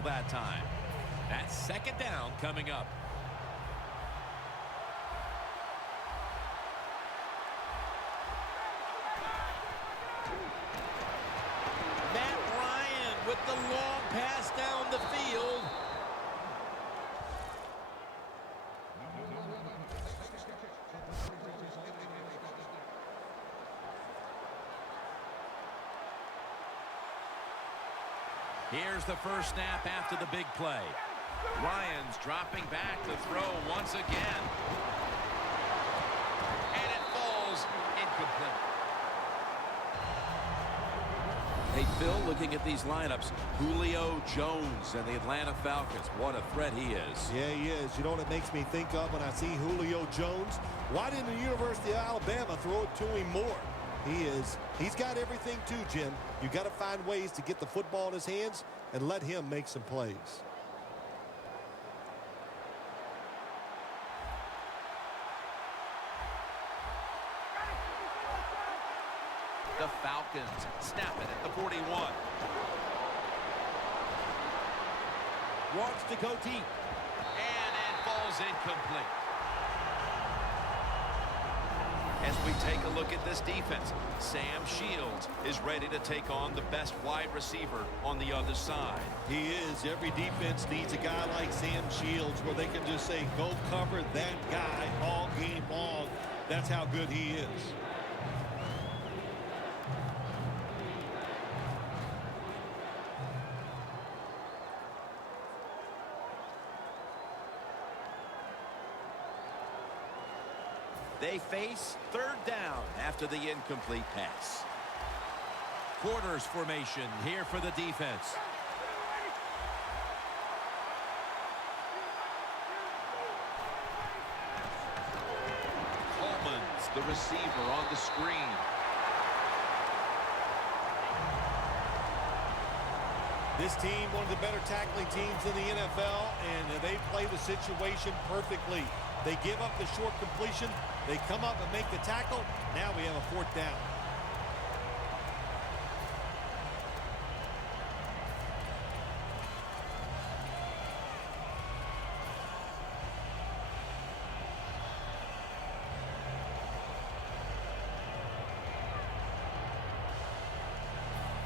tackle that time. That's second down coming up. Matt Ryan with the long pass down the field. Here's the first snap after the big play. Ryan's dropping back to throw once again. And it falls incomplete. Hey, Phil, looking at these lineups, Julio Jones and the Atlanta Falcons. What a threat he is. Yeah, he is. You know what it makes me think of when I see Julio Jones? Why didn't the University of Alabama throw it to him more? He's got everything too, Jim. You got to find ways to get the football in his hands and let him make some plays. The Falcons snap it at the 41. Wants to go deep. And it falls incomplete. As we take a look at this defense, Sam Shields is ready to take on the best wide receiver on the other side. He is. Every defense needs a guy like Sam Shields where they can just say, go cover that guy all game long. That's how good he is. They face third down after the incomplete pass. Quarters formation here for the defense. Coleman's the receiver on the screen. This team, one of the better tackling teams in the NFL, and they play the situation perfectly. They give up the short completion. They come up and make the tackle. Now we have a fourth down.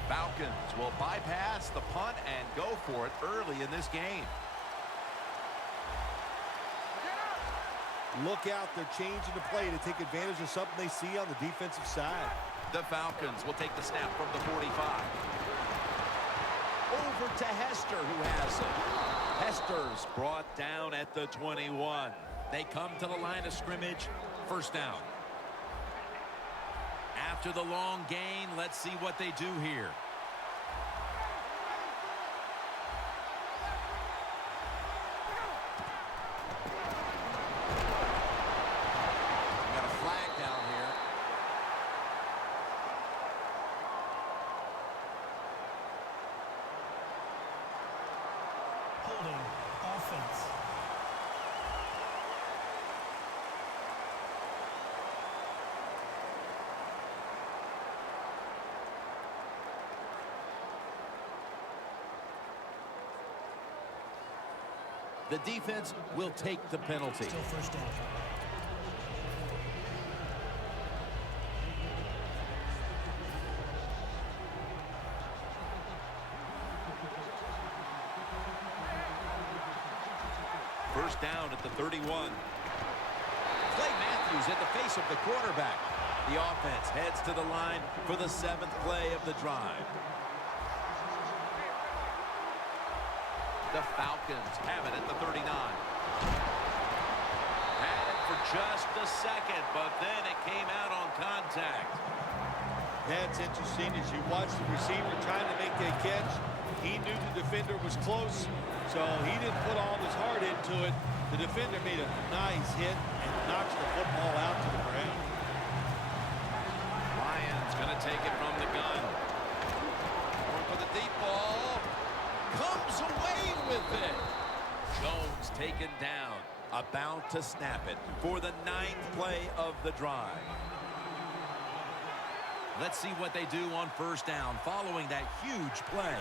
Falcons will bypass the punt and go for it early in this game. Look out, they're changing the play to take advantage of something they see on the defensive side. The Falcons will take the snap from the 45. Over to Hester, who has it. Hester's brought down at the 21. They come to the line of scrimmage, first down. After the long gain, let's see what they do here. The defense will take the penalty. Still first down. First down at the 31. Clay Matthews in the face of the quarterback. The offense heads to the line for the 7th play of the drive. The Falcons have it at the 39. Had it for just a second, but then it came out on contact. That's interesting. As you watch the receiver trying to make that catch, he knew the defender was close, so he didn't put all his heart into it. The defender made a nice hit and knocks the football out to the ground. Ryan's going to take it from the gun. Going for the deep ball. Comes away with it. Jones taken down. About to snap it for the 9th play of the drive. Let's see what they do on first down following that huge play.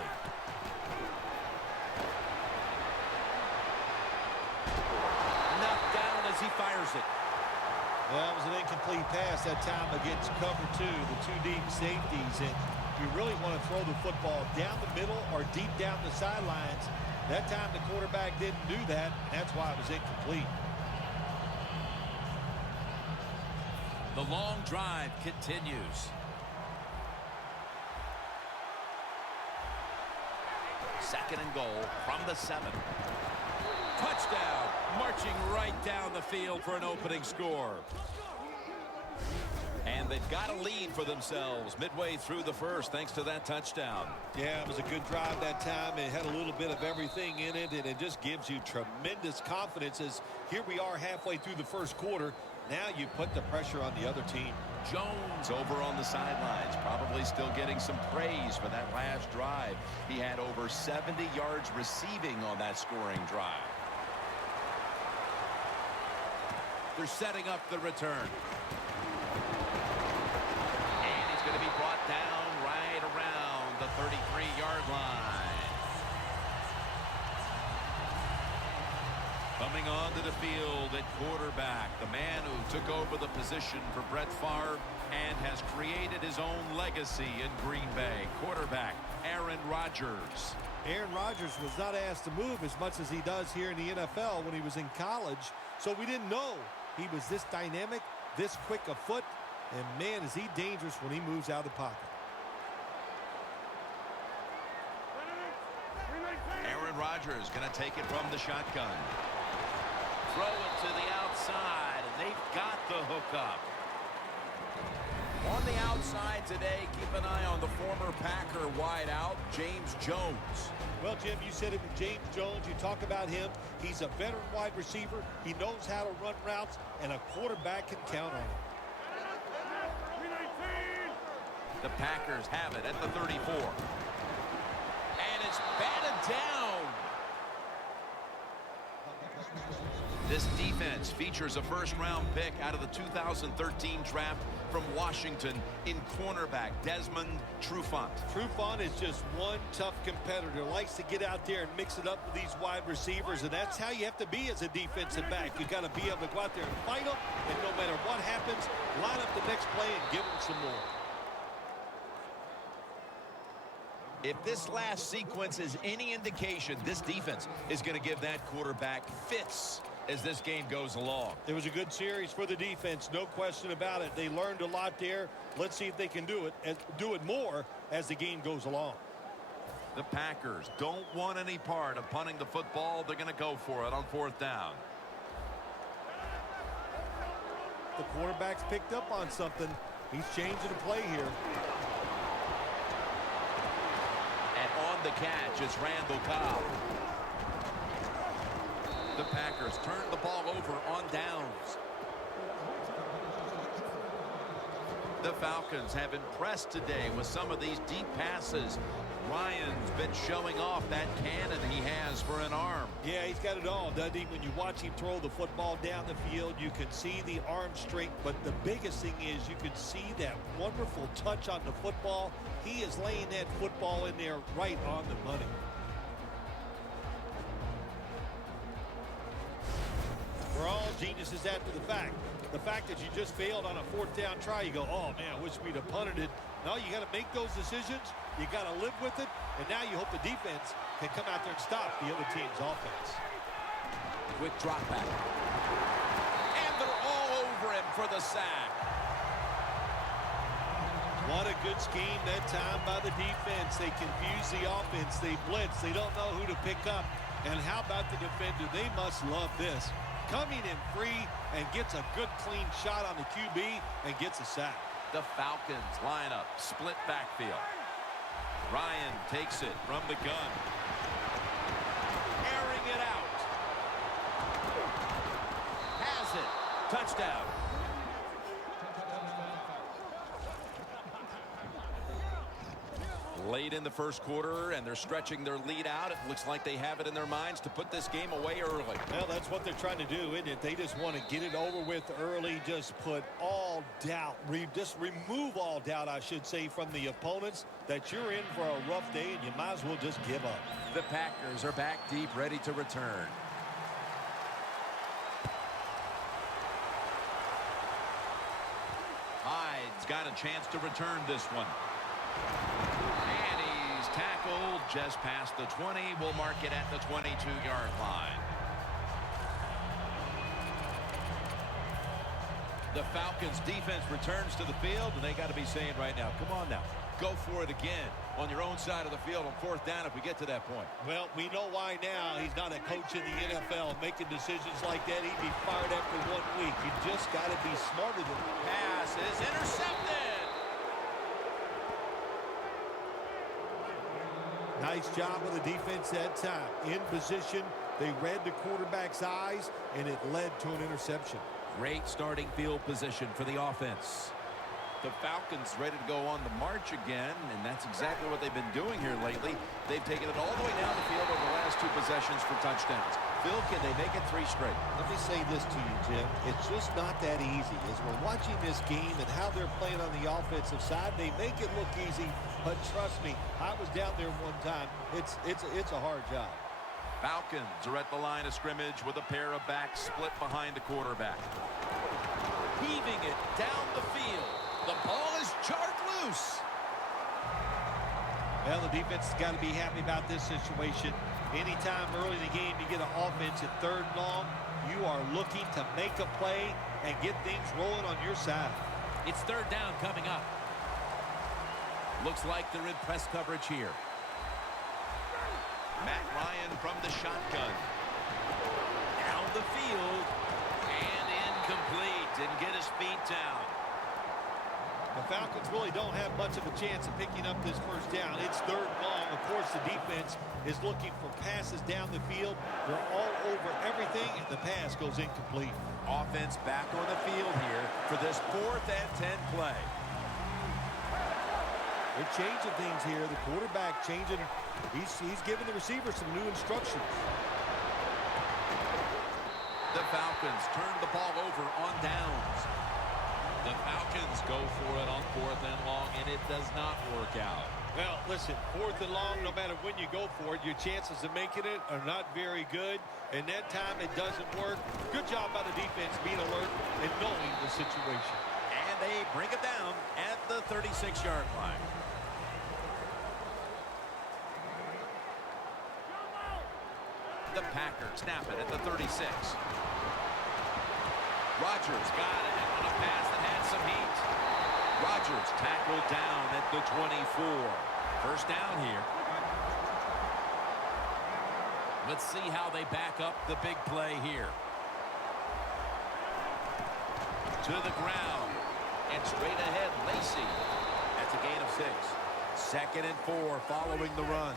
he fires it. Well, it was an incomplete pass that time against cover two, the two deep safeties. And you really want to throw the football down the middle or deep down the sidelines. That time the quarterback didn't do that, and that's why it was incomplete. The long drive continues. Second and goal from the 7. Touchdown, marching right down the field for an opening score. And they've got a lead for themselves midway through the first thanks to that touchdown. Yeah, it was a good drive that time. It had a little bit of everything in it, and it just gives you tremendous confidence as here we are halfway through the first quarter. Now you put the pressure on the other team. Jones over on the sidelines, probably still getting some praise for that last drive. He had over 70 yards receiving on that scoring drive. They're setting up the return. And he's going to be brought down right around the 33-yard line. Coming onto the field at quarterback, the man who took over the position for Brett Favre and has created his own legacy in Green Bay. Quarterback, Aaron Rodgers. Aaron Rodgers was not asked to move as much as he does here in the NFL when he was in college, so we didn't know he was this dynamic, this quick of foot, and man, is he dangerous when he moves out of the pocket. Aaron Rodgers going to take it from the shotgun. Throw it to the outside, and they've got the hookup. On the outside today, keep an eye on the former Packer wideout, James Jones. Well, Jim, you said it with James Jones. You talk about him. He's a veteran wide receiver. He knows how to run routes, and a quarterback can count on him. The Packers have it at the 34. And it's batted down. This defense features a first-round pick out of the 2013 draft from Washington in cornerback Desmond Trufant. Trufant is just one tough competitor. Likes to get out there and mix it up with these wide receivers, and that's how you have to be as a defensive back. You got to be able to go out there and fight them, and no matter what happens, line up the next play and give them some more. If this last sequence is any indication, this defense is going to give that quarterback fits as this game goes along. It was a good series for the defense, no question about it. They learned a lot there. Let's see if they can do it more as the game goes along. The Packers don't want any part of punting the football. They're going to go for it on fourth down. The quarterback's picked up on something. He's changing the play here. And on the catch, it's Randall Cobb. The Packers turn the ball over on downs. The Falcons have impressed today with some of these deep passes. Ryan's been showing off that cannon he has for an arm. Yeah, he's got it all, doesn't he? When you watch him throw the football down the field, you can see the arm strength, but the biggest thing is you can see that wonderful touch on the football. He is laying that football in there right on the money. We're all geniuses after the fact. The fact that you just failed on a fourth down try, you go, oh, man, I wish we'd have punted it. No, you got to make those decisions. You got to live with it. And now you hope the defense can come out there and stop the other team's offense. Quick drop back. And they're all over him for the sack. What a good scheme that time by the defense. They confuse the offense. They blitz. They don't know who to pick up. And how about the defender? They must love this. Coming in free and gets a good clean shot on the QB and gets a sack. The Falcons line up, split backfield. Ryan takes it from the gun. Airing it out. Has it. Touchdown. Late in the first quarter, and they're stretching their lead out. It looks like they have it in their minds to put this game away early. Well, that's what they're trying to do, isn't it? They just want to get it over with early, just put all doubt, just remove all doubt, I should say, from the opponents that you're in for a rough day, and you might as well just give up. The Packers are back deep, ready to return. Falcons got a chance to return this one. And he's tackled just past the 20. We'll mark it at the 22-yard line. The Falcons defense returns to the field, and they got to be saying right now, come on now, go for it again on your own side of the field on fourth down if we get to that point. Well, we know why now. He's not a coach in the NFL. Making decisions like that, he'd be fired after 1 week. You just got to be smarter than that. Pass is intercepted. Nice job of the defense that time. In position, they read the quarterback's eyes, and it led to an interception. Great starting field position for the offense. The Falcons ready to go on the march again, and that's exactly what they've been doing here lately. They've taken it all the way down the field over the last 2 possessions for touchdowns. Phil, can they make it 3 straight? Let me say this to you, Jim. It's just not that easy. As we're watching this game and how they're playing on the offensive side, they make it look easy, but trust me, I was down there one time. It's a hard job. Falcons are at the line of scrimmage with a pair of backs split behind the quarterback. Heaving it down the field. The ball is jarred loose. Well, the defense has got to be happy about this situation. Anytime early in the game you get an offense at 3rd and long, you are looking to make a play and get things rolling on your side. It's 3rd down coming up. Looks like they're in press coverage here. Matt Ryan from the shotgun. Down the field. And incomplete. Didn't get his feet down. The Falcons really don't have much of a chance of picking up this 1st down. It's 3rd and long. Of course, the defense is looking for passes down the field. They're all over everything, and the pass goes incomplete. Offense back on the field here for this 4th and 10 play. They're changing things here. The quarterback changing. He's giving the receiver some new instructions. The Falcons turn the ball over on downs. The Falcons go for it on 4th and long, and it does not work out. Well, listen, 4th and long, no matter when you go for it, your chances of making it are not very good. And that time it doesn't work. Good job by the defense being alert and knowing the situation. And they bring it down at the 36-yard line. The Packers snap it at the 36. Rodgers got it on a pass that had some heat. Rodgers tackled down at the 24. 1st down here. Let's see how they back up the big play here. To the ground. And straight ahead, Lacey. That's a gain of 6. 2nd and 4 following the run.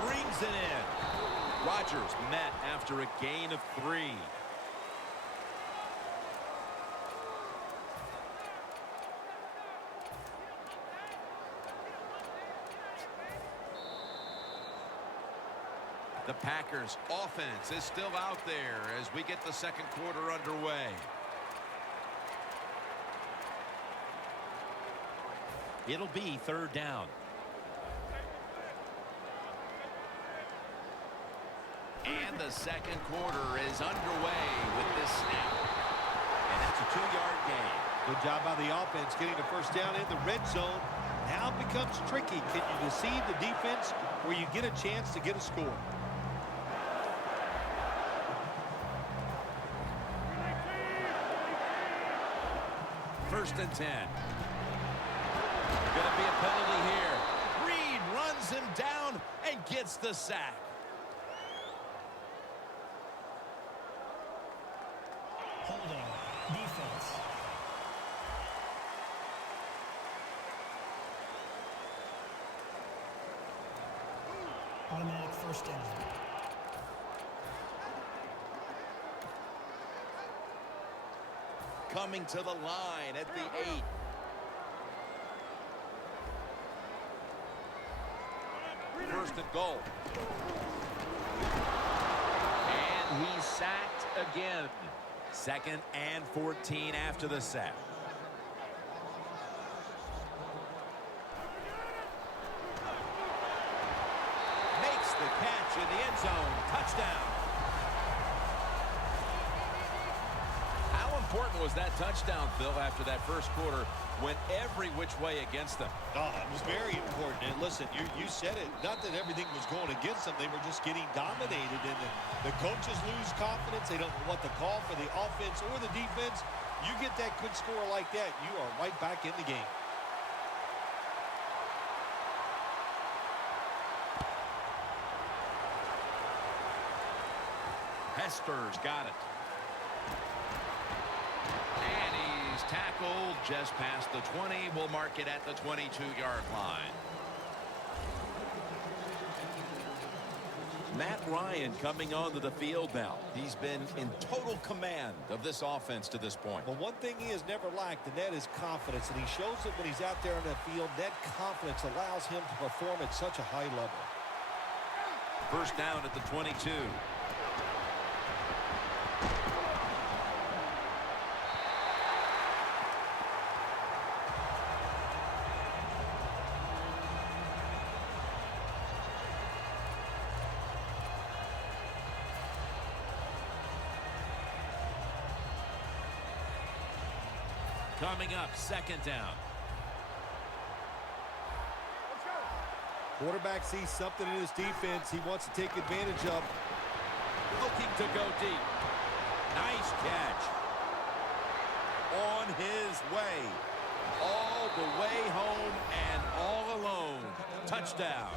Brings it in. Rodgers met after a gain of 3. The Packers offense is still out there as we get the 2nd quarter underway. It'll be 3rd down. And the 2nd quarter is underway with this snap. And that's a 2-yard gain. Good job by the offense getting the 1st down in the red zone. Now it becomes tricky. Can you deceive the defense where you get a chance to get a score? 1st and 10. Going to be a penalty here. Reed runs him down and gets the sack. Holding. Defense. Automatic 1st down. Coming to the line at the 8. First and goal. And he's sacked again. 2nd and 14 after the sack. Makes the catch in the end zone. Touchdown. important was that touchdown, Phil, after that first quarter went every which way against them? Oh, it was very important. And listen, you said it. Not that everything was going against them. They were just getting dominated. And the coaches lose confidence. They don't know what to call for the offense or the defense. You get that quick score like that, you are right back in the game. Hester's got it. And he's tackled just past the 20. We'll mark it at the 22-yard line. Matt Ryan coming onto the field now. He's been in total command of this offense to this point. But one thing he has never lacked, and that is confidence. And he shows it when he's out there on that field. That confidence allows him to perform at such a high level. First down at the 22. Coming up, second down. Quarterback sees something in his defense he wants to take advantage of. Looking to go deep. Nice catch. On his way. All the way home and all alone. Touchdown.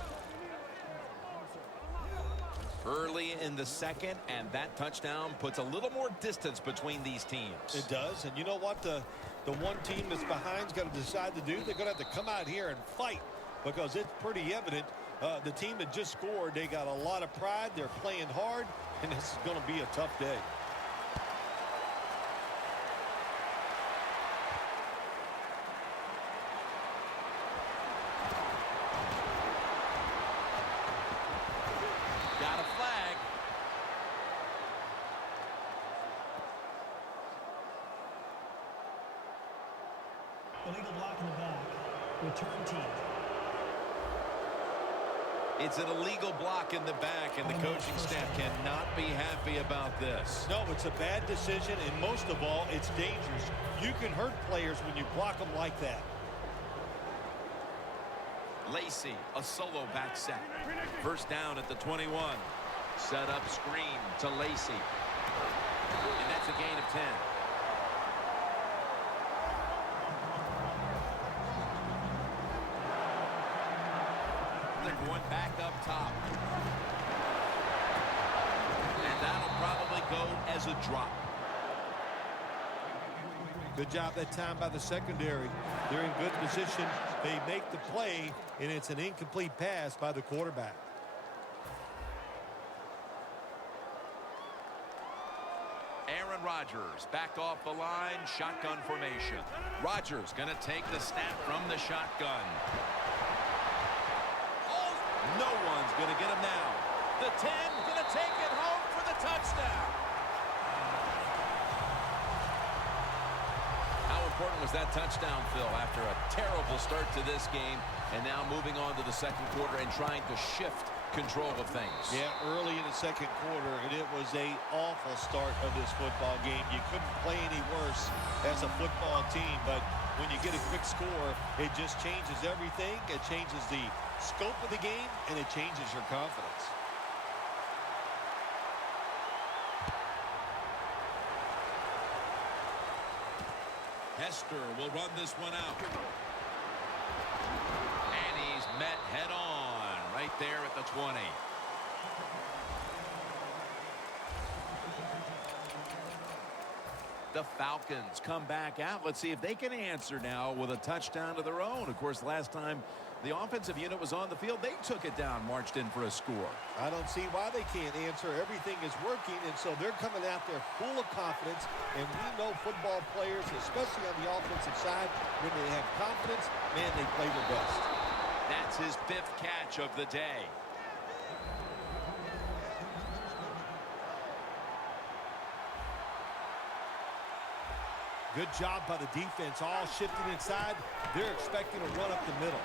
Early in the second, and that touchdown puts a little more distance between these teams. It does, and you know what? The one team that's behind's got to decide to do. They're going to have to come out here and fight because it's pretty evident. The team that just scored, they got a lot of pride. They're playing hard, and this is going to be a tough day. Got a flag. Illegal block in the back. Return team. It's an illegal block in the back, and the coaching staff cannot be happy about this. No, it's a bad decision, and most of all, it's dangerous. You can hurt players when you block them like that. Lacey, a solo back set. First down at the 21. Set up screen to Lacey. And that's a gain of 10. They're going back up top. And that'll probably go as a drop. Good job that time by the secondary. They're in good position. They make the play, and it's an incomplete pass by the quarterback. Aaron Rodgers back off the line, shotgun formation. Rodgers going to take the snap from the shotgun. Oh, no one's going to get him now. The 10 going to take it home for the touchdown. How important was that touchdown, Phil, after a terrible start to this game and now moving on to the second quarter and trying to shift control of things? Yeah, early in the second quarter, and it was an awful start of this football game. You couldn't play any worse as a football team, but when you get a quick score, it just changes everything. It changes the scope of the game, and it changes your confidence. Hester will run this one out. And he's met head on right there at the 20. The Falcons come back out. Let's see if they can answer now with a touchdown of their own. Of course, last time the offensive unit was on the field, they took it down, marched in for a score. I don't see why they can't answer. Everything is working, and so they're coming out there full of confidence. And we know football players, especially on the offensive side, when they have confidence, man, they play their best. That's his 5th catch of the day. Good job by the defense, all shifting inside. They're expecting to run up the middle.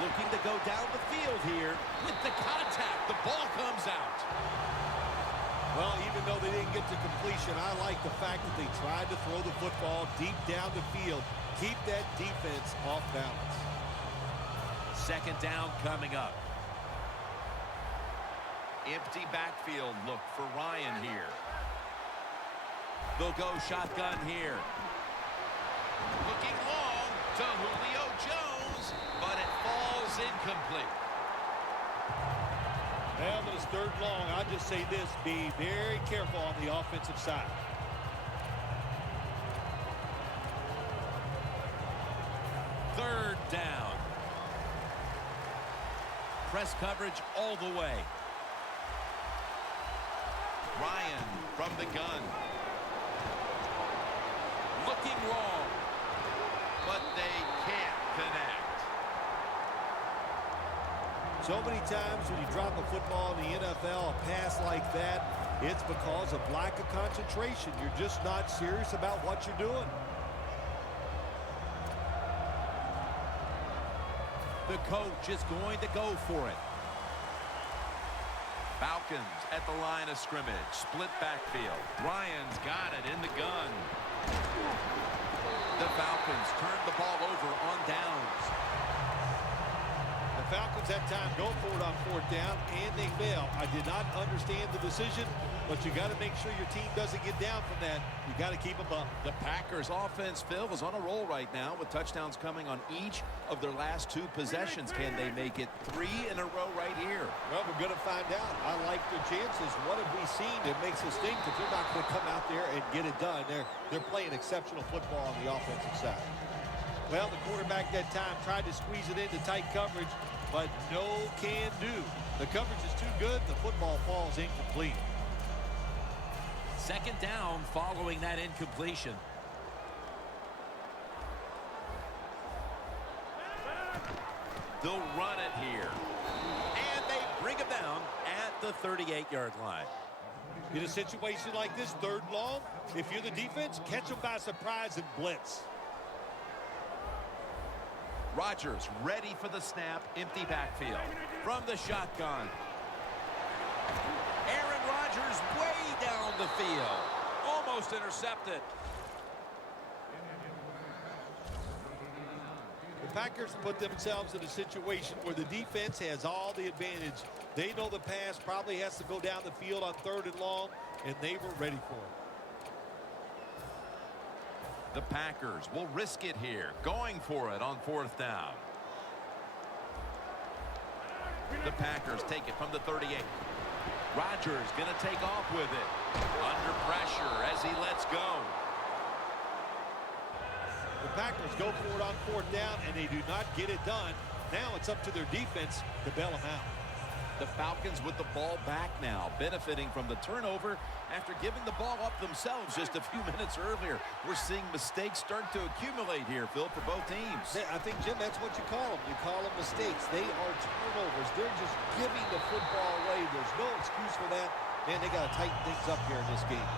Looking to go down the field here with the contact. The ball comes out. Well, even though they didn't get to completion, I like the fact that they tried to throw the football deep down the field. Keep that defense off balance. Second down coming up. Empty backfield look for Ryan here. They'll go shotgun here. Looking long to Julio Jones, but it falls incomplete. Well, when it's third long, I'll just say this, be very careful on the offensive side. Third down. Press coverage all the way. Ryan from the gun. Looking wrong, but they can't connect. So many times when you drop a football in the NFL, a pass like that, it's because of lack of concentration. You're just not serious about what you're doing. The coach is going to go for it. Falcons at the line of scrimmage. Split backfield. Ryan's got it in the gun. The Falcons turn the ball over on downs. The Falcons that time go for it on fourth down, and they fail. I did not understand the decision, but you got to make sure your team doesn't get down from that. You got to keep them up. The Packers offense, Phil, is on a roll right now with touchdowns coming on each of their last two possessions. Can they make it 3 in a row right here? Well, we're going to find out. I like their chances. What have we seen that makes us think that they're not going to come out there and get it done? They're playing exceptional football on the offensive side. Well, the quarterback that time tried to squeeze it into tight coverage, but no can do. The coverage is too good. The football falls incomplete. Second down following that incompletion. They'll run it here. And they bring him down at the 38-yard line. In a situation like this, third and long, if you're the defense, catch them by surprise and blitz. Rodgers ready for the snap. Empty backfield. From the shotgun. Aaron Rodgers way down the field. Almost intercepted. The Packers put themselves in a situation where the defense has all the advantage. They know the pass probably has to go down the field on third and long, and they were ready for it. The Packers will risk it here, going for it on fourth down. The Packers take it from the 38. Rodgers going to take off with it. Under pressure as he lets go. The Packers go for it on fourth down, and they do not get it done. Now it's up to their defense to bail them out. The Falcons with the ball back now, benefiting from the turnover after giving the ball up themselves just a few minutes earlier. We're seeing mistakes start to accumulate here, Phil, for both teams. I think, Jim, that's what you call them. You call them mistakes. They are turnovers. They're just giving the football away. There's no excuse for that. Man, they got to tighten things up here in this game.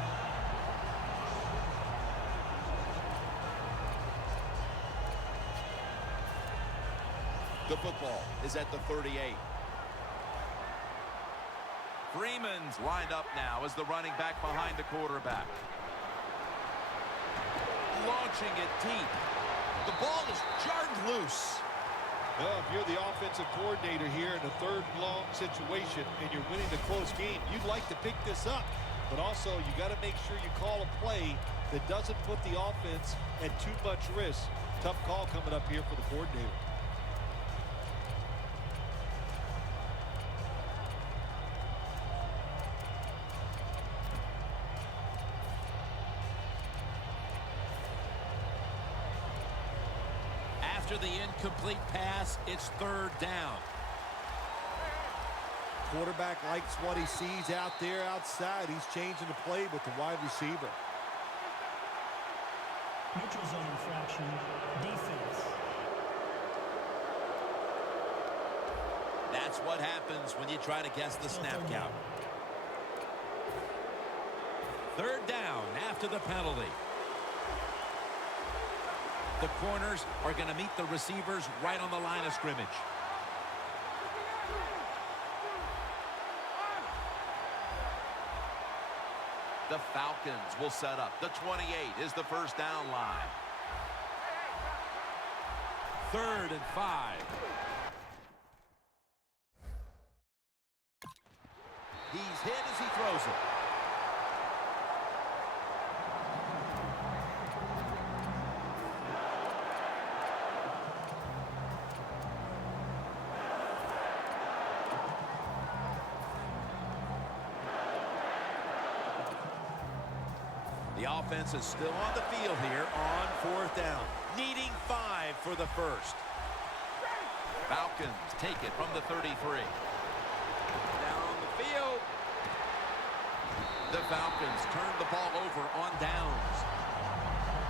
The football is at the 38. Freeman's lined up now as the running back behind the quarterback. Launching it deep. The ball is jarred loose. Well, if you're the offensive coordinator here in a third and long situation and you're winning a close game, you'd like to pick this up. But also, you got to make sure you call a play that doesn't put the offense at too much risk. Tough call coming up here for the coordinator. After the incomplete pass, it's third down. Quarterback likes what he sees out there outside. He's changing the play with the wide receiver. Neutral zone infraction. Defense. That's what happens when you try to guess the snap count. Third down after the penalty. The corners are going to meet the receivers right on the line of scrimmage. The Falcons will set up. The 28 is the first down line. 3rd and 5. He's hit as he throws it. The offense is still on the field here on 4th down, needing 5 for the first. Falcons take it from the 33. Down the field. The Falcons turned the ball over on downs.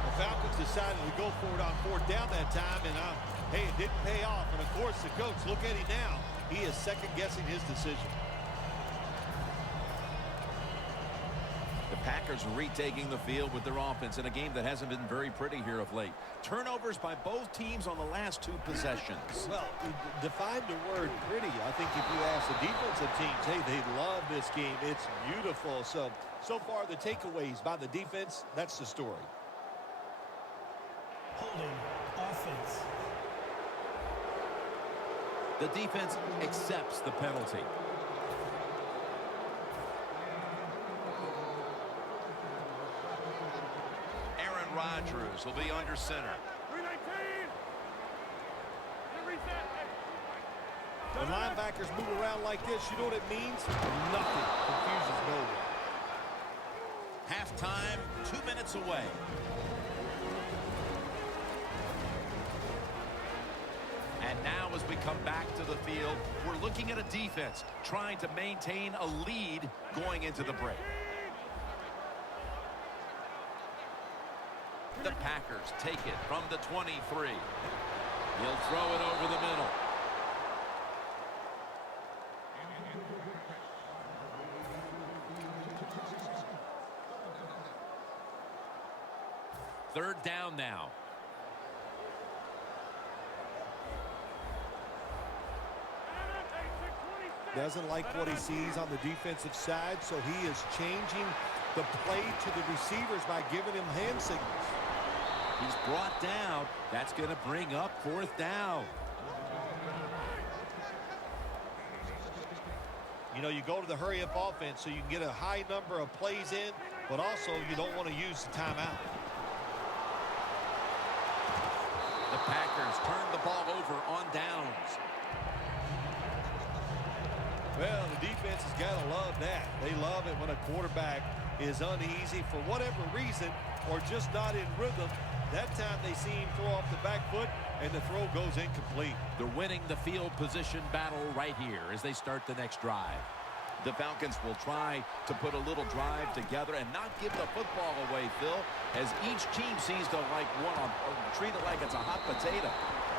The Falcons decided to go for it on 4th down that time, and hey, it didn't pay off. And of course, the coach, look at him now. He is second-guessing his decision. The Packers retaking the field with their offense in a game that hasn't been very pretty here of late. Turnovers by both teams on the last 2 possessions. Well, define the word pretty. I think if you ask the defensive teams, hey, they love this game. It's beautiful. So far, the takeaways by the defense, that's the story. Holding offense. The defense accepts the penalty. Rodgers will be under center. When linebackers move around like this, you know what it means? Nothing. Confusion's no one. Halftime, 2 minutes away. And now as we come back to the field, we're looking at a defense trying to maintain a lead going into the break. The Packers take it from the 23. He'll throw it over the middle. Third down now. Doesn't like what he sees on the defensive side, so he is changing the play to the receivers by giving him hand signals. He's brought down. That's going to bring up 4th down. You know, you go to the hurry-up offense so you can get a high number of plays in, but also you don't want to use the timeout. The Packers turn the ball over on downs. Well, the defense has got to love that. They love it when a quarterback is uneasy for whatever reason or just not in rhythm. That time they see him throw off the back foot, and the throw goes incomplete. They're winning the field position battle right here as they start the next drive. The Falcons will try to put a little drive together and not give the football away, Phil, as each team seems to treat it like it's a hot potato.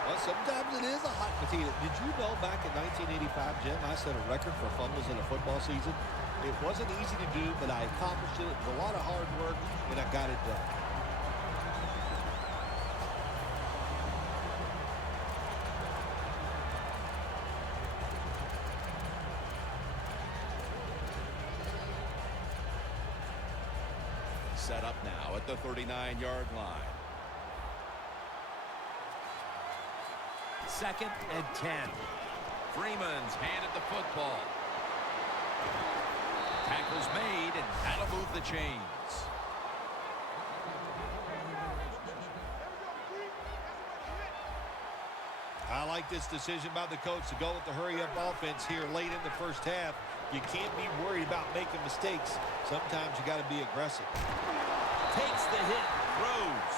Well, sometimes it is a hot potato. Did you know back in 1985, Jim, I set a record for fumbles in a football season? It wasn't easy to do, but I accomplished it. It was a lot of hard work, and I got it done. Set up now at the 39-yard line. 2nd and 10. Freeman's handed the football. Tackle's made, and that'll move the chains. I like this decision by the coach to go with the hurry-up offense here late in the first half. You can't be worried about making mistakes. Sometimes you got to be aggressive. Takes the hit, throws.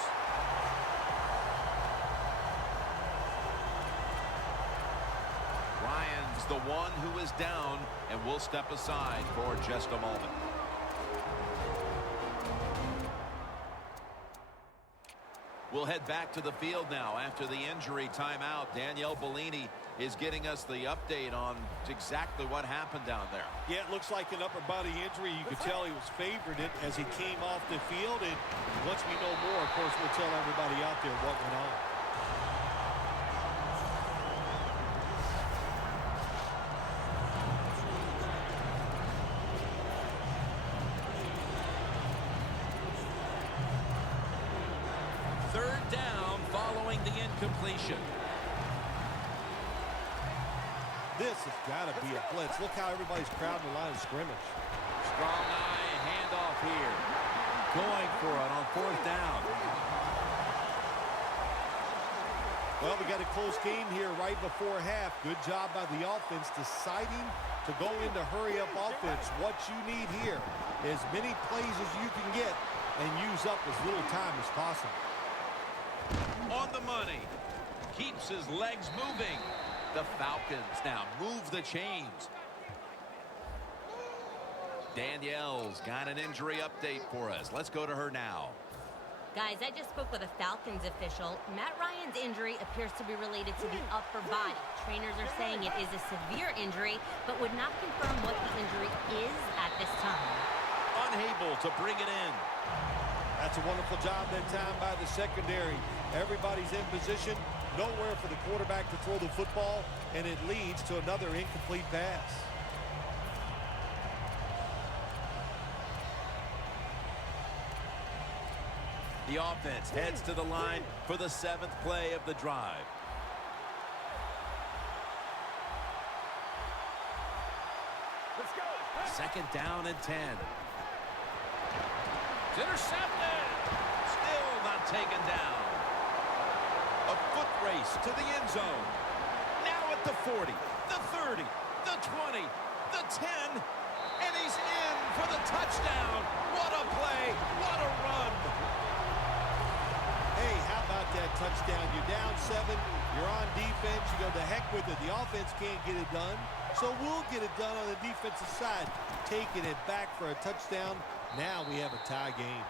Ryan's the one who is down and will step aside for just a moment. We'll head back to the field now after the injury timeout. Danielle Bellini is getting us the update on exactly what happened down there. Yeah, it looks like an upper body injury. You could tell he was favored it as he came off the field. And once we know more, of course, we'll tell everybody out there what went on. the incompletion. This has got to be a blitz. Look how everybody's crowding the line of scrimmage. Strong eye handoff here. Going for it on 4th down. Well, we got a close game here right before half. Good job by the offense deciding to go into hurry-up offense. What you need here is many plays as you can get and use up as little time as possible. On the money. Keeps his legs moving. The Falcons now move the chains. Danielle's got an injury update for us. Let's go to her now. Guys, I just spoke with a Falcons official. Matt Ryan's injury appears to be related to the upper body. Trainers are saying it is a severe injury, but would not confirm what the injury is at this time. Unable to bring it in. That's a wonderful job that time by the secondary. Everybody's in position. Nowhere for the quarterback to throw the football, and it leads to another incomplete pass. The offense heads to the line for the 7th play of the drive. Let's go. 2nd down and 10. It's intercepted. Still not taken down. A foot race to the end zone. Now at the 40, the 30, the 20, the 10, and he's in for the touchdown. What a play. What a run. Hey, how about that touchdown? You're down 7. You're on defense. You go, the heck with it. The offense can't get it done, so we'll get it done on the defensive side. Taking it back for a touchdown. Now we have a tie game.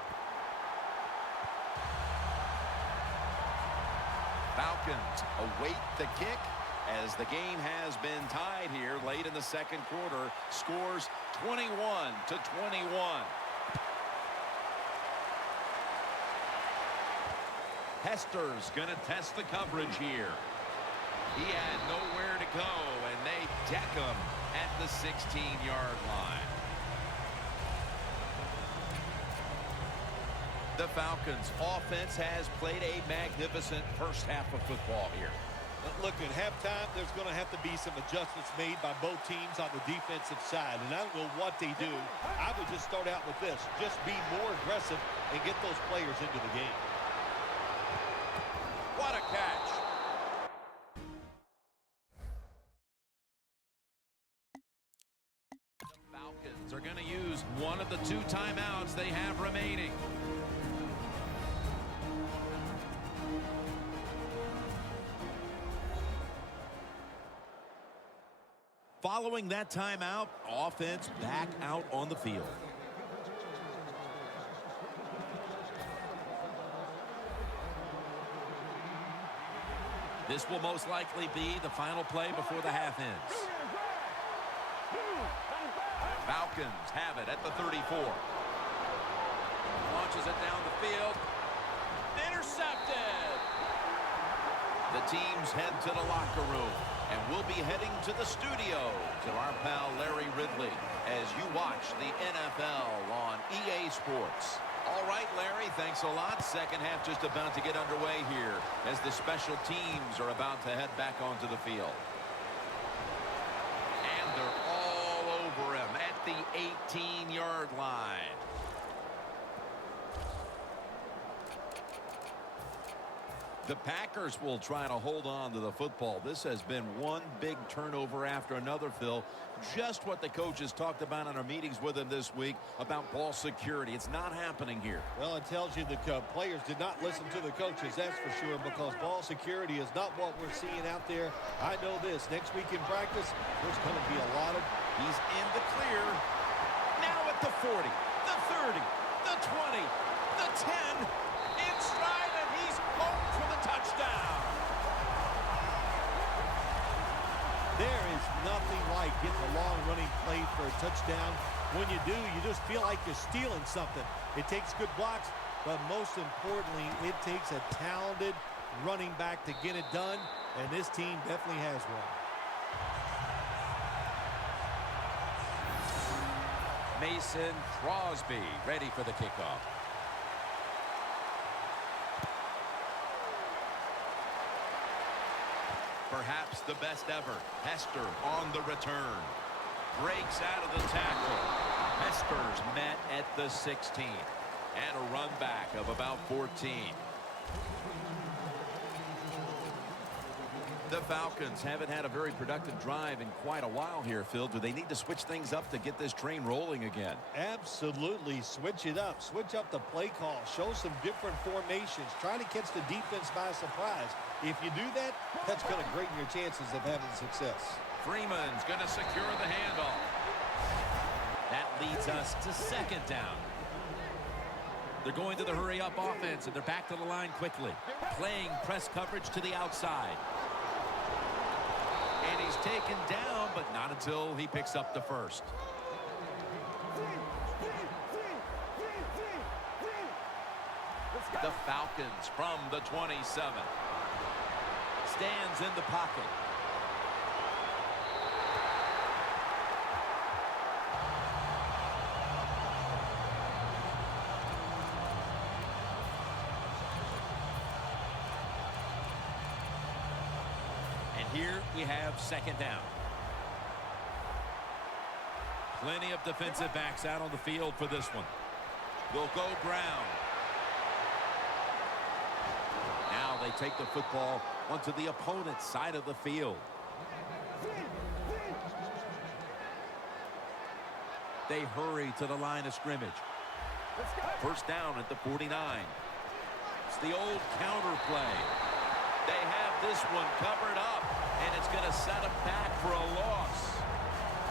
Falcons await the kick as the game has been tied here late in the 2nd quarter. Scores 21-21. Hester's going to test the coverage here. He had nowhere to go, and they deck him at the 16-yard line. The Falcons' offense has played a magnificent first half of football here. Look, at halftime, there's going to have to be some adjustments made by both teams on the defensive side, and I don't know what they do. I would just start out with this. Just be more aggressive and get those players into the game. What a catch. The Falcons are going to use one of the 2 timeouts they have remaining. Following that timeout, offense back out on the field. This will most likely be the final play before the half ends. Falcons have it at the 34. Launches it down the field. Intercepted. The teams head to the locker room, and we'll be heading to the studio to our pal Larry Ridley as you watch the NFL on EA Sports. All right, Larry, thanks a lot. Second half just about to get underway here as the special teams are about to head back onto the field. And they're all over him at the 18-yard line. The Packers will try to hold on to the football. This has been one big turnover after another, Phil. Just what the coaches talked about in our meetings with him this week about ball security. It's not happening here. Well, it tells you the players did not listen to the coaches, that's for sure, because ball security is not what we're seeing out there. I know this. Next week in practice, there's going to be a lot of... He's in the clear. Now at the 40, the 30, the 20, the 10, in stride, and he's home for the touchdown. There is nothing like getting a long running play for a touchdown. When you do, you just feel like you're stealing something. It takes good blocks, but most importantly, it takes a talented running back to get it done, and this team definitely has one. Mason Crosby ready for the kickoff. Perhaps the best ever. Hester on the return. Breaks out of the tackle. Hester's met at the 16. And a run back of about 14. The Falcons haven't had a very productive drive in quite a while here, Phil. Do they need to switch things up to get this train rolling again? Absolutely. Switch it up. Switch up the play call. Show some different formations. Try to catch the defense by surprise. If you do that, that's going to greaten your chances of having success. Freeman's going to secure the handoff. That leads us to second down. They're going to the hurry-up offense, and they're back to the line quickly. Playing press coverage to the outside. And he's taken down, but not until he picks up the first. The Falcons from the 27. Stands in the pocket. Here we have second down. Plenty of defensive backs out on the field for this one. Will go ground. Now they take the football onto the opponent's side of the field. They hurry to the line of scrimmage. First down at the 49. It's the old counter play. They have this one covered up, and it's going to set them back for a loss.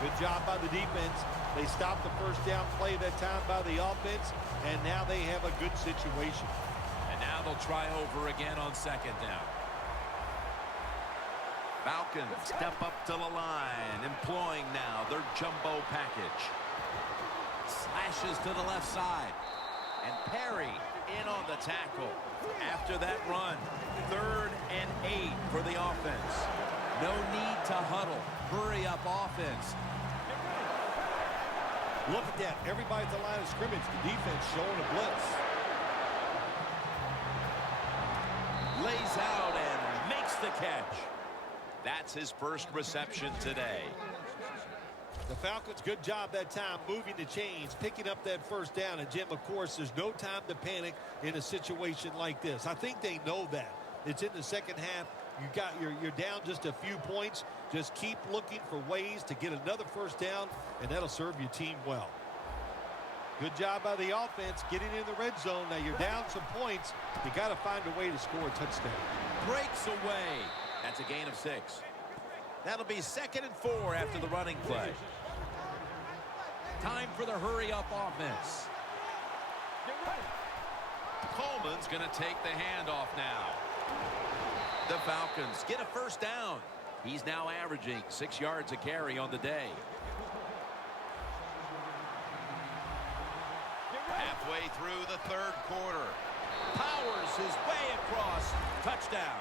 Good job by the defense. They stopped the first down play that time by the offense, and now they have a good situation. And now they'll try over again on second down. Falcons step up to the line, employing now their jumbo package. Slashes to the left side. And Perry in on the tackle. After that run, 3rd and 8 for the offense. No need to huddle. Hurry up offense. Look at that. Everybody at the line of scrimmage. The defense showing a blitz. Lays out and makes the catch. That's his first reception today. The Falcons, good job that time moving the chains, picking up that first down. And, Jim, of course, there's no time to panic in a situation like this. I think they know that. It's in the second half. You're down just a few points. Just keep looking for ways to get another first down, and that'll serve your team well. Good job by the offense getting in the red zone. Now you're down some points. You got to find a way to score a touchdown. Breaks away. That's a gain of 6. That'll be 2nd and 4 after the running play. Time for the hurry-up offense. Coleman's going to take the handoff now. The Falcons get a first down. He's now averaging 6 yards a carry on the day. Halfway through the 3rd quarter. Powers his way across. Touchdown.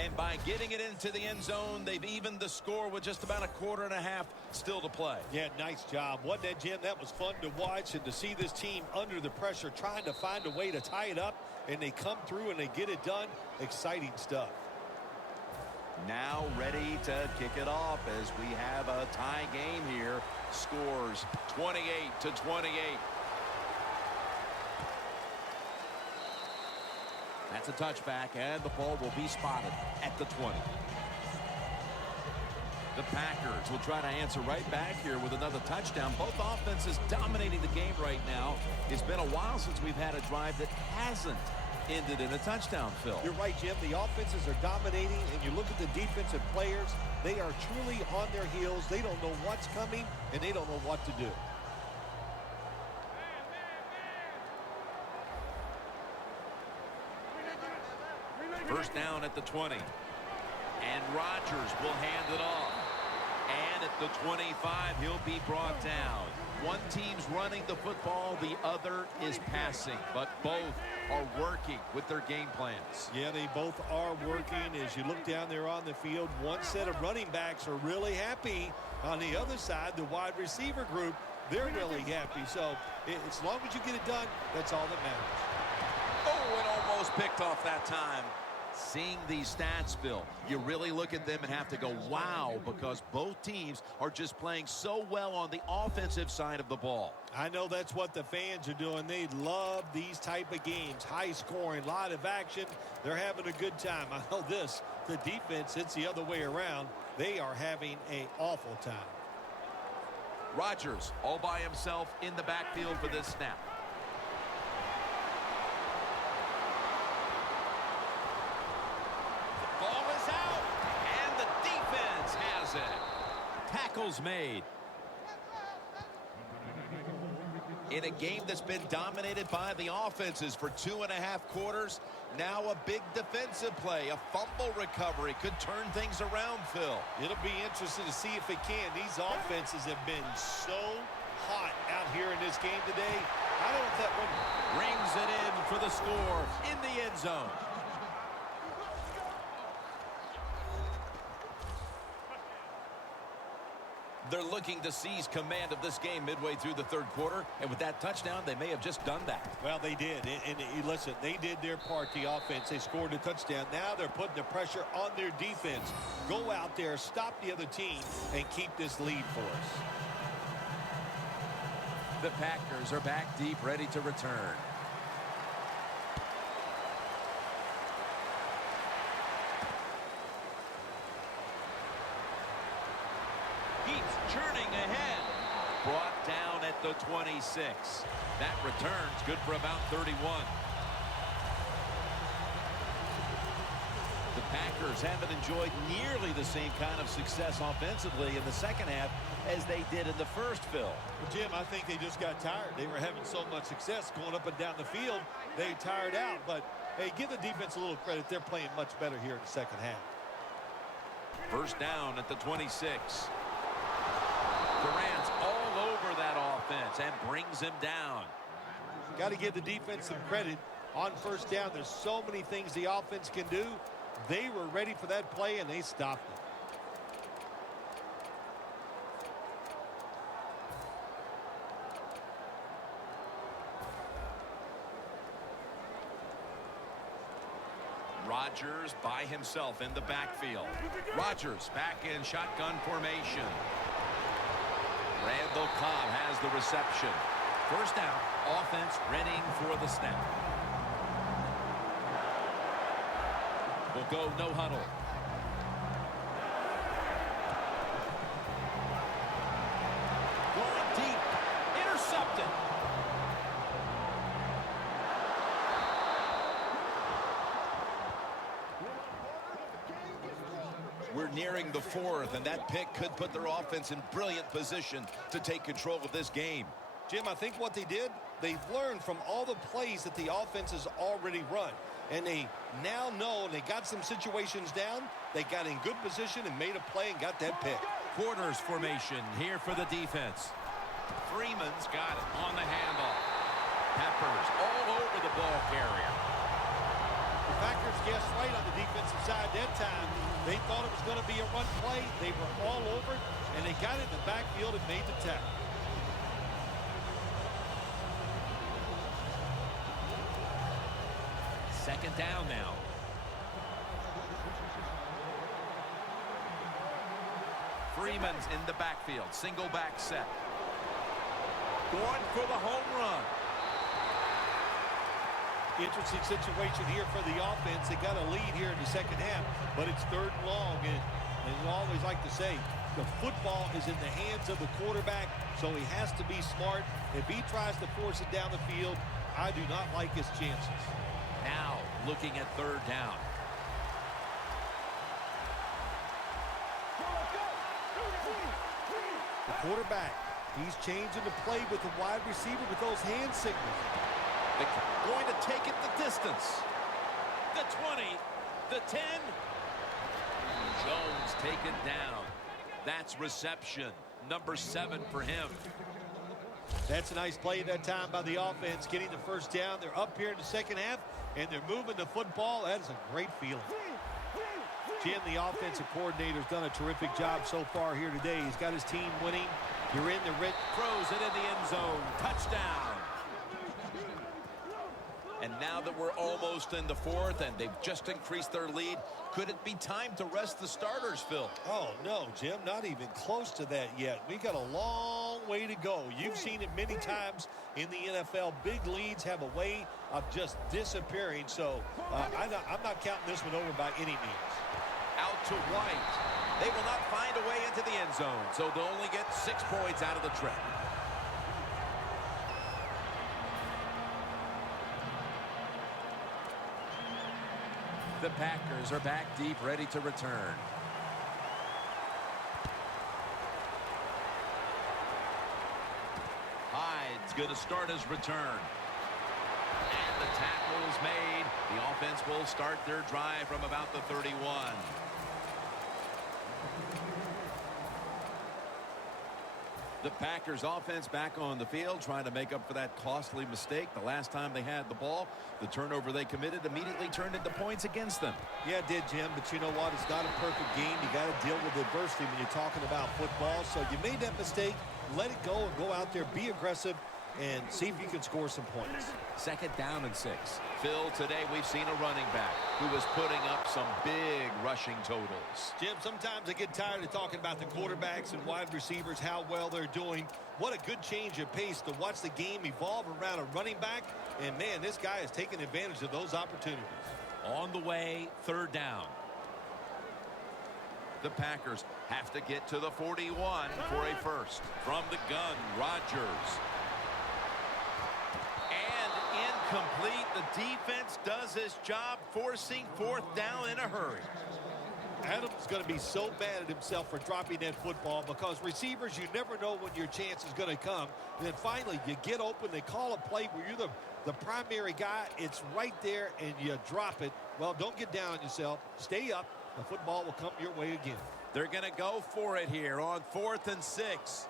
And by getting it into the end zone, they've evened the score with just about a 1/4 still to play. Yeah, nice job. Wasn't that, Jim? That was fun to watch, and to see this team under the pressure trying to find a way to tie it up, and they come through and they get it done. Exciting stuff. Now ready to kick it off as we have a tie game here. Scores 28-28. That's a touchback, and the ball will be spotted at the 20. The Packers will try to answer right back here with another touchdown. Both offenses dominating the game right now. It's been a while since we've had a drive that hasn't ended in a touchdown, Phil. You're right, Jim. The offenses are dominating, and you look at the defensive players. They are truly on their heels. They don't know what's coming, and they don't know what to do. First down at the 20. And Rodgers will hand it off. And at the 25, he'll be brought down. One team's running the football, the other is passing. But both are working with their game plans. Yeah, they both are working. As you look down there on the field, one set of running backs are really happy. On the other side, the wide receiver group, they're really happy. So as long as you get it done, that's all that matters. Oh, and almost was picked off that time. Seeing these stats, Phil, you really look at them and have to go, wow, because both teams are just playing so well on the offensive side of the ball. I know that's what the fans are doing. They love these type of games. High scoring, a lot of action. They're having a good time. I know this, the defense, it's the other way around. They are having an awful time. Rodgers all by himself in the backfield for this snap. Ball is out, and the defense has it. Tackles made. In a game that's been dominated by the offenses for 2.5 quarters, now a big defensive play, a fumble recovery could turn things around, Phil. It'll be interesting to see if it can. These offenses have been so hot out here in this game today. I don't know if that one Rings it in for the score in the end zone. They're looking to seize command of this game midway through the third quarter, and with that touchdown, they may have just done that. Well, they did, and listen, they did their part, the offense. They scored a touchdown. Now they're putting the pressure on their defense. Go out there, stop the other team, and keep this lead for us. The Packers are back deep, ready to return. Keeps churning ahead. Brought down at the 26. That return's good for about 31. The Packers haven't enjoyed nearly the same kind of success offensively in the second half as they did in the first, Phil. Well, Jim, I think they just got tired. They were having so much success going up and down the field. They tired out, but hey, give the defense a little credit. They're playing much better here in the second half. First down at the 26. Durant's all over that offense and brings him down. Got to give the defense some credit on first down. There's so many things the offense can do. They were ready for that play, and they stopped it. Rodgers by himself in the backfield. Rodgers back in shotgun formation. Randall Cobb has the reception. First down, offense readying for the snap. Will go no huddle. Going deep. Intercepted. We're nearing the fourth, and that pick could put their offense in brilliant position to take control of this game. Jim, I think what they did, they've learned from all the plays that the offense has already run. And they now know, and they got some situations down. They got in good position and made a play and got that pick. Quarters formation here for the defense. Freeman's got it on the handoff. Peppers all over the ball carrier. The Packers guessed right on the defensive side that time. They thought it was going to be a run play. They were all over it, and they got it in the backfield and made the tackle. Second down now. Freeman's in the backfield. Single back set. Going for the home run. Interesting situation here for the offense. They got a lead here in the second half, but it's third and long. And I always like to say, the football is in the hands of the quarterback, so he has to be smart. If he tries to force it down the field, I do not like his chances. Now looking at third down. The quarterback, he's changing the play with the wide receiver with those hand signals. They're going to take it the distance. The 20, the 10. Jones taken down. That's reception. Number 7 for him. That's a nice play at that time by the offense, getting the first down. They're up here in the second half, and they're moving the football. That is a great feeling. Jim, the offensive coordinator's done a terrific job so far here today. He's got his team winning. You're in the red. Throws it in the end zone. Touchdown. And now that we're almost in the fourth and they've just increased their lead, could it be time to rest the starters, Phil? Oh, no, Jim, not even close to that yet. We got a long way to go. You've seen it many times in the NFL. Big leads have a way of just disappearing. So I'm not counting this one over by any means. Out to White. They will not find a way into the end zone, so they'll only get 6 points out of the trip. The Packers are back deep, ready to return. Hyde's going to start his return. And the tackle is made. The offense will start their drive from about the 31. The Packers offense back on the field trying to make up for that costly mistake. The last time they had the ball, the turnover they committed immediately turned into points against them. Yeah, it did, Jim, but you know what? It's not a perfect game. You got to deal with adversity when you're talking about football. So you made that mistake, let it go and go out there, be aggressive, and see if you can score some points. 2nd down and 6. Phil, today we've seen a running back who was putting up some big rushing totals. Jim, sometimes I get tired of talking about the quarterbacks and wide receivers, how well they're doing. What a good change of pace to watch the game evolve around a running back. And, man, this guy is taking advantage of those opportunities. On the way, 3rd down. The Packers have to get to the 41 for a first. From the gun, Rodgers. Complete. The defense does his job, forcing 4th down in a hurry. Adams is going to be so mad at himself for dropping that football because receivers, you never know when your chance is going to come. And then finally, you get open. They call a play where you're the primary guy. It's right there, and you drop it. Well, don't get down on yourself. Stay up. The football will come your way again. They're going to go for it here on 4th and 6.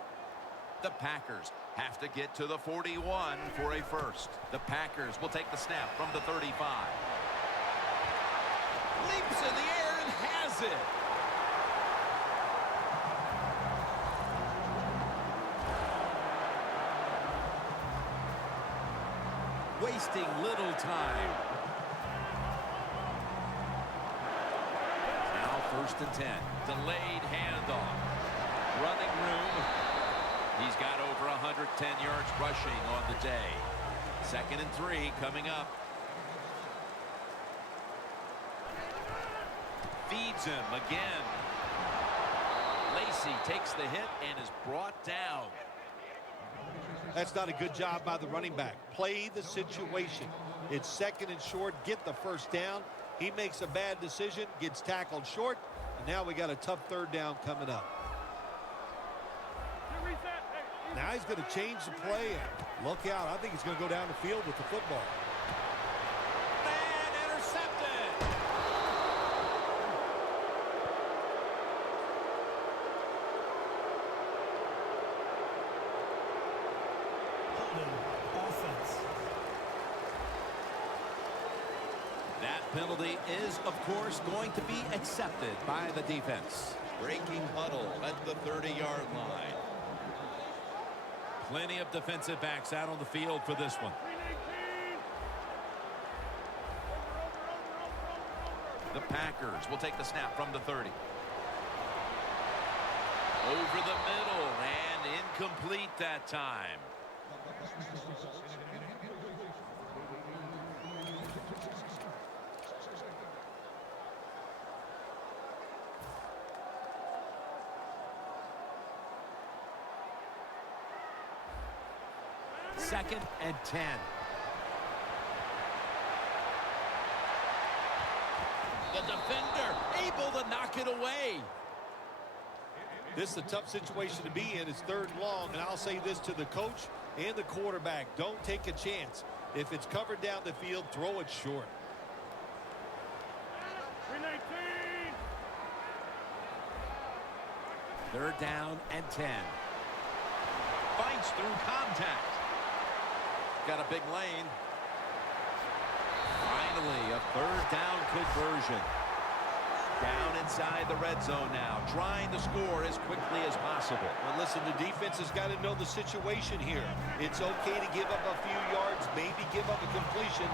The Packers have to get to the 41 for a first. The Packers will take the snap from the 35. Leaps in the air and has it. Wasting little time. Now 1st and 10. Delayed handoff. Running room. He's got over 110 yards rushing on the day. 2nd and 3 coming up. Feeds him again. Lacy takes the hit and is brought down. That's not a good job by the running back. Play the situation. It's 2nd and short. Get the 1st down. He makes a bad decision, gets tackled short, and now we got a tough 3rd down coming up. Now he's going to change the play. And look out. I think he's going to go down the field with the football. And intercepted. Holding offense. That penalty is, of course, going to be accepted by the defense. Breaking huddle at the 30-yard line. Plenty of defensive backs out on the field for this one. The Packers will take the snap from the 30. Over the middle and incomplete that time. Second and 10. The defender able to knock it away. This is a tough situation to be in. It's 3rd and long, and I'll say this to the coach and the quarterback. Don't take a chance. If it's covered down the field, throw it short. 3rd down and 10. Fights through contact. Got a big lane. Finally, a 3rd down conversion. Down inside the red zone now, trying to score as quickly as possible. Well, listen, the defense has got to know the situation here. It's okay to give up a few yards, maybe give up a completion.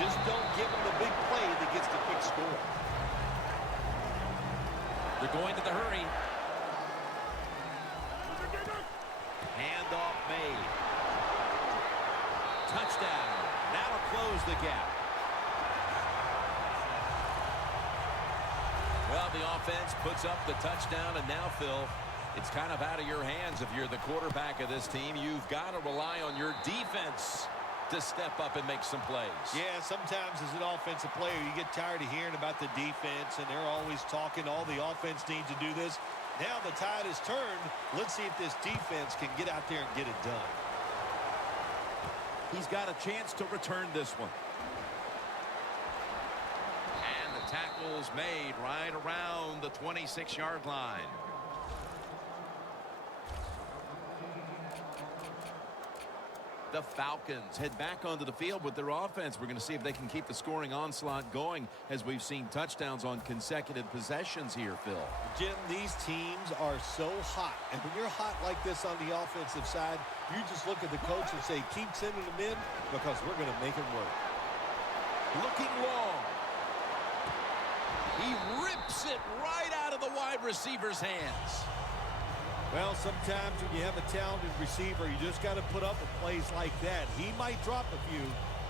Just don't give them the big play that gets the quick score. They're going to the hurry. Handoff made. Touchdown. That'll close the gap. Well, the offense puts up the touchdown, and now, Phil, it's kind of out of your hands if you're the quarterback of this team. You've got to rely on your defense to step up and make some plays. Yeah, sometimes as an offensive player, you get tired of hearing about the defense, and they're always talking, all the offense needs to do this. Now the tide has turned. Let's see if this defense can get out there and get it done. He's got a chance to return this one. And the tackle's made right around the 26-yard line. The Falcons head back onto the field with their offense. We're going to see if they can keep the scoring onslaught going as we've seen touchdowns on consecutive possessions here, Phil. Jim, these teams are so hot. And when you're hot like this on the offensive side, you just look at the coach and say, keep sending them in because we're going to make it work. Looking long. He rips it right out of the wide receiver's hands. Well, sometimes when you have a talented receiver, you just got to put up with plays like that. He might drop a few,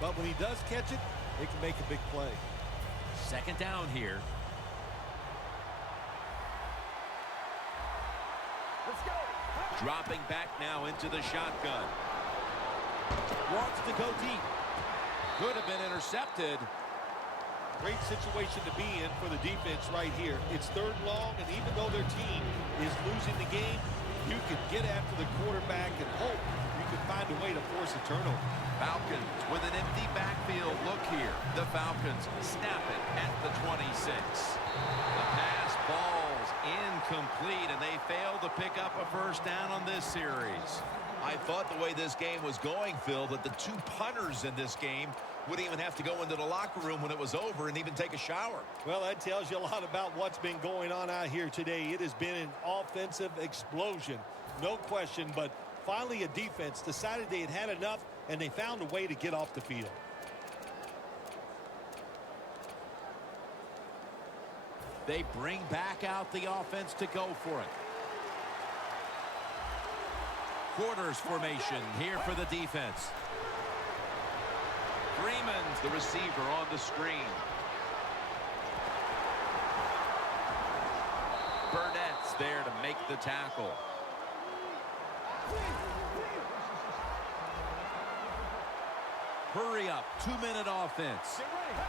but when he does catch it, it can make a big play. Second down here. Let's go. Dropping back now into the shotgun. Wants to go deep. Could have been intercepted. Great situation to be in for the defense right here. It's third long, and even though their team is losing the game, you can get after the quarterback and hope you can find a way to force a turnover. Falcons with an empty backfield. Look here. The Falcons snap it at the 26. The pass falls incomplete, and they fail to pick up a first down on this series. I thought the way this game was going, Phil, that the two punters in this game wouldn't even have to go into the locker room when it was over and even take a shower. Well, that tells you a lot about what's been going on out here today. It has been an offensive explosion, no question, but finally a defense decided they had had enough, and they found a way to get off the field. They bring back out the offense to go for it. Quarters formation here for the defense. Freeman's the receiver on the screen. Burnett's there to make the tackle. Hurry up, 2-minute offense.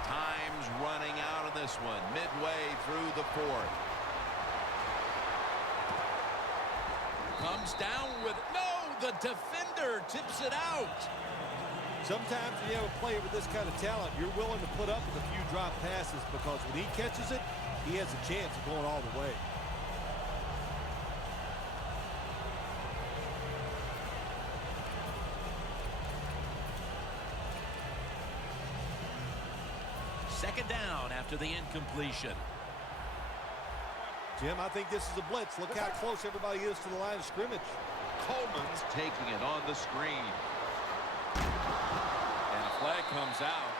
Time's running out of this one, midway through the fourth. Comes down with, no, the defender tips it out. Sometimes when you have a player with this kind of talent, you're willing to put up with a few drop passes because when he catches it, he has a chance of going all the way. Second down after the incompletion. Jim, I think this is a blitz. Look how close everybody is to the line of scrimmage. Coleman's taking it on the screen. And a flag comes out.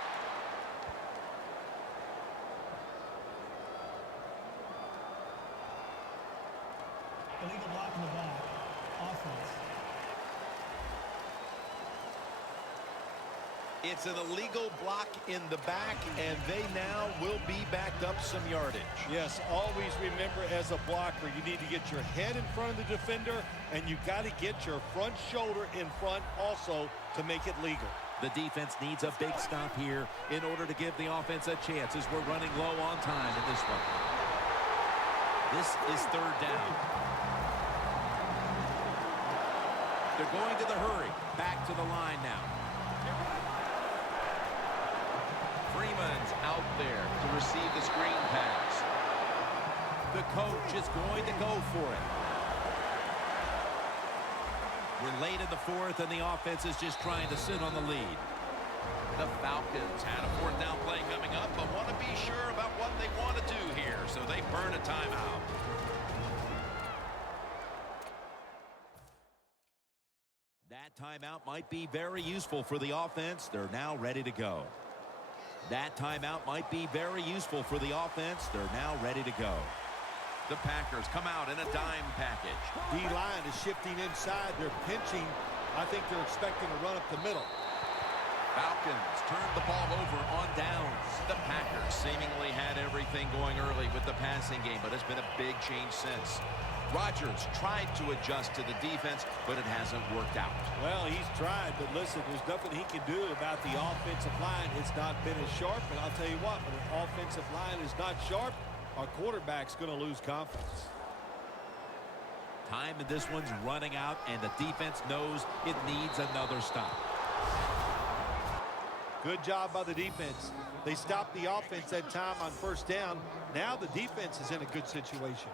Illegal block in the back. Offense. It's an illegal block in the back, and they now will be backed up some yardage. Yes, always remember as a blocker, you need to get your head in front of the defender, and you've got to get your front shoulder in front also to make it legal. The defense needs a big stop here in order to give the offense a chance as we're running low on time in this one. This is third down. They're going to the hurry. Back to the line now. Freeman's out there to receive the screen pass. The coach is going to go for it. We're late in the fourth, and the offense is just trying to sit on the lead. The Falcons had a fourth down play coming up, but want to be sure about what they want to do here, so they a timeout. That timeout might be very useful for the offense. They're now ready to go. That timeout might be very useful for the offense. They're now ready to go. The Packers come out in a dime package. D-line is shifting inside. They're pinching. I think they're expecting to run up the middle. Falcons turn the ball over on downs. The Packers seemingly had everything going early with the passing game, but it's been a big change since. Rodgers tried to adjust to the defense, but it hasn't worked out. Well, he's tried, but listen, there's nothing he can do about the offensive line. It's not been as sharp, and I'll tell you what, when an offensive line is not sharp, our quarterback's going to lose confidence. Time in this one's running out, and the defense knows it needs another stop. Good job by the defense. They stopped the offense that time on first down. Now the defense is in a good situation.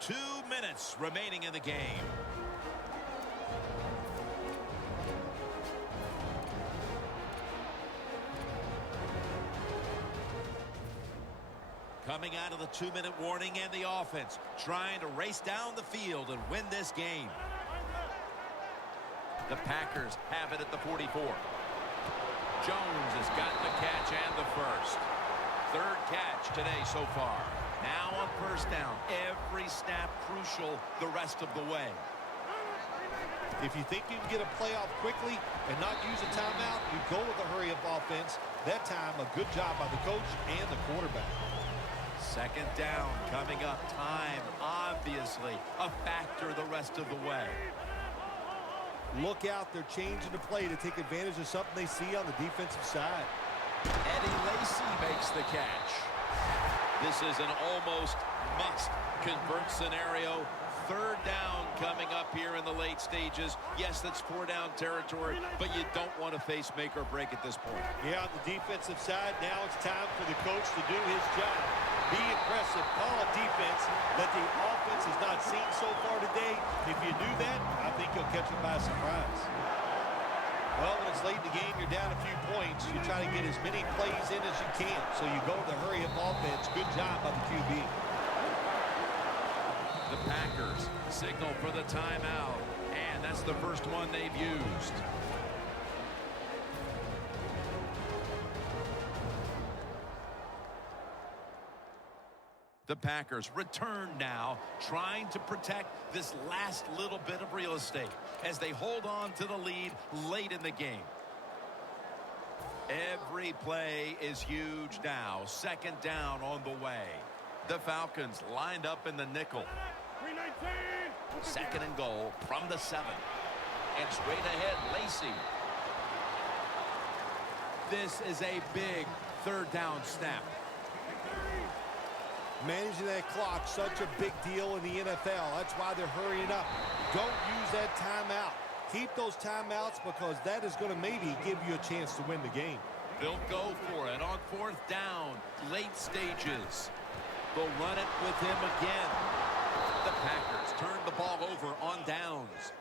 Two minutes remaining in the game. Coming out of the 2-minute warning, and the offense trying to race down the field and win this game. The Packers have it at the 44. Jones has gotten the catch and the first. Third catch today so far. Now on first down, every snap crucial the rest of the way. If you think you can get a playoff quickly and not use a timeout, you go with a hurry-up offense. That time, a good job by the coach and the quarterback. Second down coming up. Time, obviously, a factor the rest of the way. Look out, they're changing the play to take advantage of something they see on the defensive side. Eddie Lacy makes the catch. This is an almost must-convert scenario. Third down coming up here in the late stages. Yes, that's four-down territory, but you don't want to face make or break at this point. Yeah, on the defensive side, now it's time for the coach to do his job. Be aggressive, call a defense that the offense has not seen so far today. If you do that, I think you'll catch them by surprise. Well, when it's late in the game, you're down a few points. You try to get as many plays in as you can. So you go with the hurry-up offense. Good job by the QB. The Packers signal for the timeout, and that's the first one they've used. The Packers return now, trying to protect this last little bit of real estate as they hold on to the lead late in the game. Every play is huge now. Second down on the way. The Falcons lined up in the nickel. 319. Second and goal from the 7. And straight ahead, Lacy. This is a big third down snap. Managing that clock, such a big deal in the NFL. That's why they're hurrying up. Don't use that timeout. Keep those timeouts because that is going to maybe give you a chance to win the game. They'll go for it on fourth down, late stages. They'll run it with him again. The Packers turn the ball over on downs.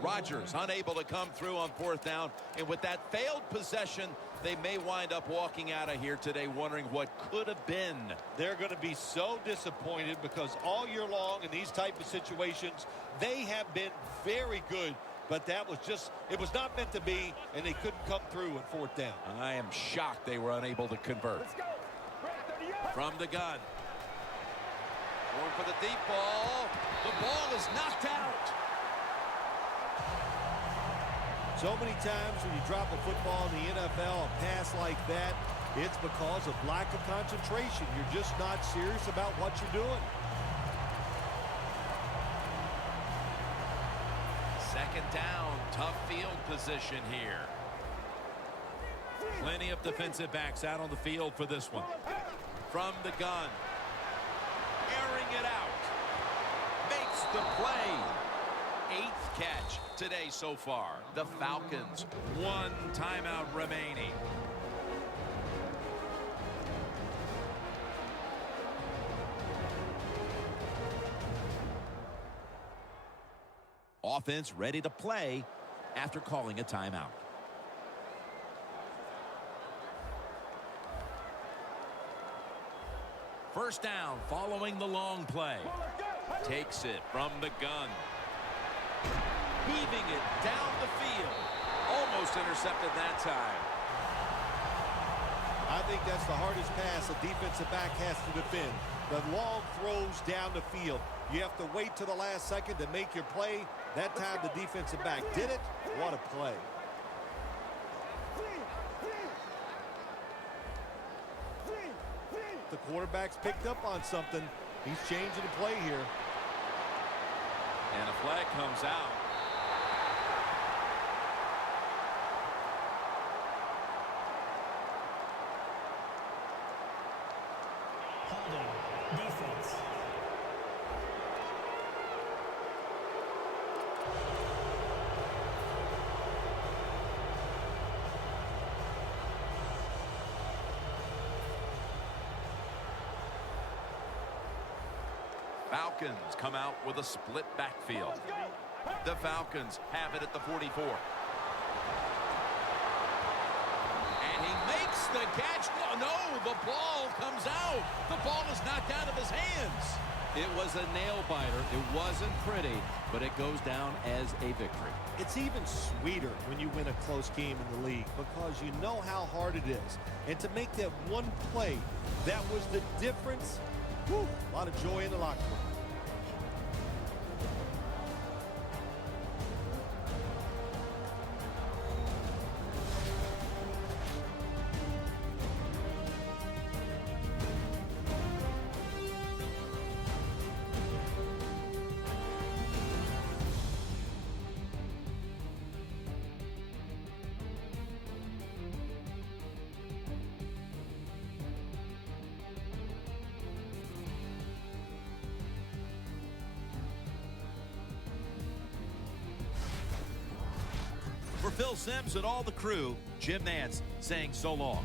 Rodgers unable to come through on fourth down, and with that failed possession, they may wind up walking out of here today wondering what could have been. They're going to be so disappointed because all year long in these type of situations, they have been very good, but that was just, it was not meant to be, and they couldn't come through at fourth down. I am shocked they were unable to convert. Let's go. From the gun. Going for the deep ball. The ball is knocked out. So many times when you drop a football in the NFL, a pass like that, it's because of lack of concentration. You're just not serious about what you're doing. Second down, tough field position here. Plenty of defensive backs out on the field for this one. From the gun. Airing it out. Makes the play. 8th catch today so far. The Falcons, 1 timeout remaining. Offense ready to play after calling a timeout. First down following the long play. Takes it from the gun. Heaving it down the field. Almost intercepted that time. I think that's the hardest pass a defensive back has to defend. The long throws down the field. You have to wait to the last second to make your play. That time the defensive back did it. What a play. The quarterback's picked up on something. He's changing the play here. And a flag comes out. Holding. Defense. Falcons come out with a split backfield. The Falcons have it at the 44. And he makes the catch. No, the ball comes out. The ball is knocked out of his hands. It was a nail-biter. It wasn't pretty, but it goes down as a victory. It's even sweeter when you win a close game in the league because you know how hard it is. And to make that one play, that was the difference. Whew, a lot of joy in the locker room. For Phil Simms and all the crew, Jim Nantz saying so long.